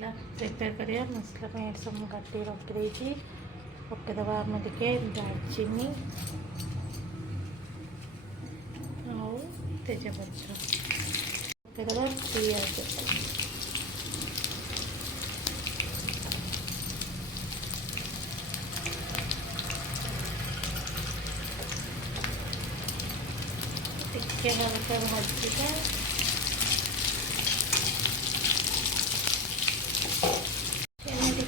prepare करिए मसला में सब काटी रखी रही पकईदबा आम टे दालचीनी आउ तेजपत्र पकईदबा पिज टिके हल्का भाजवा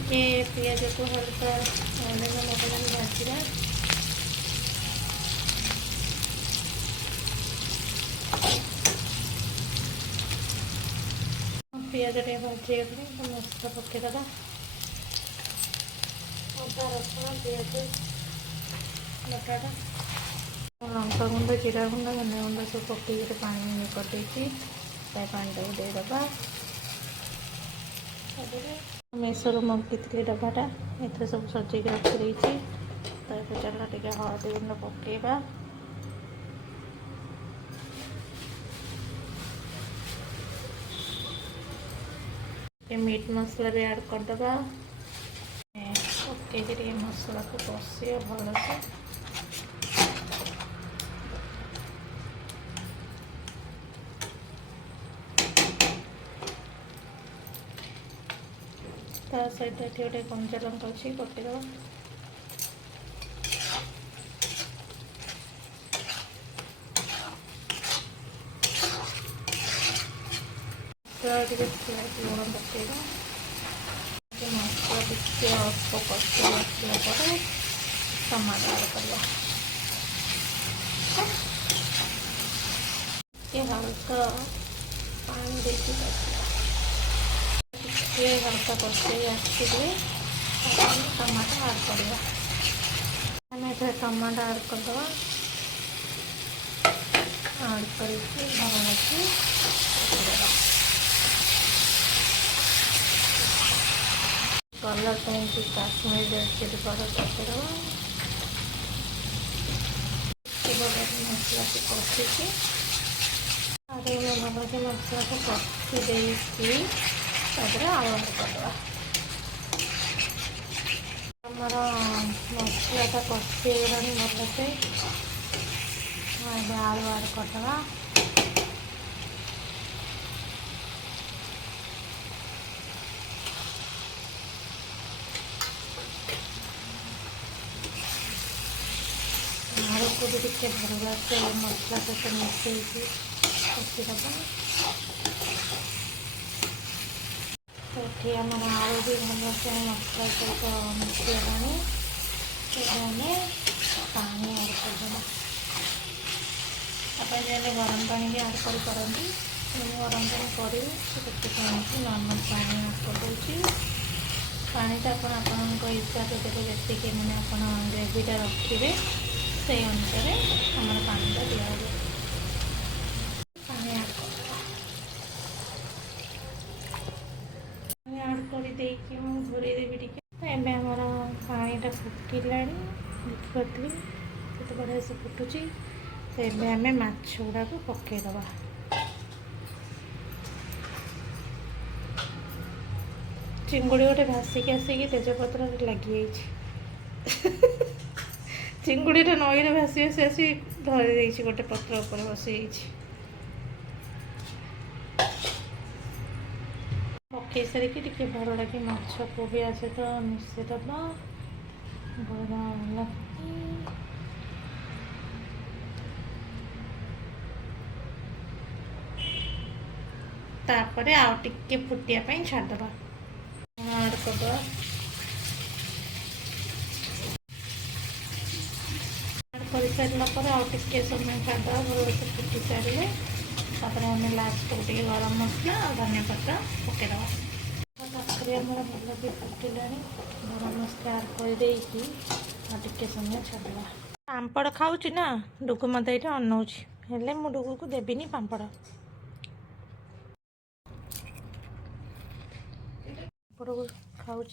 टे पिज को हल्का भाजवा पिज टे भाजी मसला पकईदबा अदा रसुण पिज बटाटा लंका गुंड जीरा गुंड धनिया गुंड सब पकईकि पानी करदे पानी टाक देदबा मेसर मगी डब्बाटा ये सब सजेक रखी चल टे हलदी गुंड पकईबा मीट मसला भी ऐड करदबा पकईकि मसला को कषिया भल से सहित ये गोटे कंचा लंका अच्छी पकईदबा लुण पकईबा मसला टे अल्प कषि आसला टमाटो ऐड करवा हल्का पानी देती हल्का कषि आसले टमाटो ऐड करवा टमाटो ऐड करदबा ऐड करके भलसे colour paint Kashmir red chilli powder पकईदबा मसला को कषिकी भल से मसला को कषि देकी आलू करदबा आमर मसलाटा कषिगला भल से आलू ऐड करदबा आलू को भी टे भल से मसला सहित मिसई कषिदबा तो ये आम आलू भी भल से मसला सहित मिसईगला पानी ऐड करदे गरम पानी भी ऐड करती गरम पानी कर नॉर्मल पानी ऐड कर पानी तो आप हिसाब से जी मैंने आप ग्रेवीटा रखिए से अनुसार आम पानी दिया पानी ऐड कर घोरे देवी टे आमर पानीटा फुटिला देखी केते बढ़िया से फुटुची तो ये आम माछ गुड़ा को पकईदबा चिंगुड़ी गोटे भासिक आसिक तेजपत्र लगी चिंगुड़ीटा नई भासी भासी आसी धरी गोटे पत्र उपर बसी पकई सारिकी टे भल लगे माछ को भी आसे तो मिसेदबा भल तापरे आउ टिके फुटिया छाड़दबा ऐड करदबा ऐड कर सारापर आउ टिके समय छाड़दबा भल से फुटी सारे आम लास्ट को गरम मसला और धनिया पत्ता पकईदबा तक भल भी फुटिला गरम मसला ऐड कर टिके समय छाड़दबा पापड़ खाऊँ ना डुगु मत ये अनाऊँ हेल्ले मु डुगु को देविनी पापड़ खाऊँ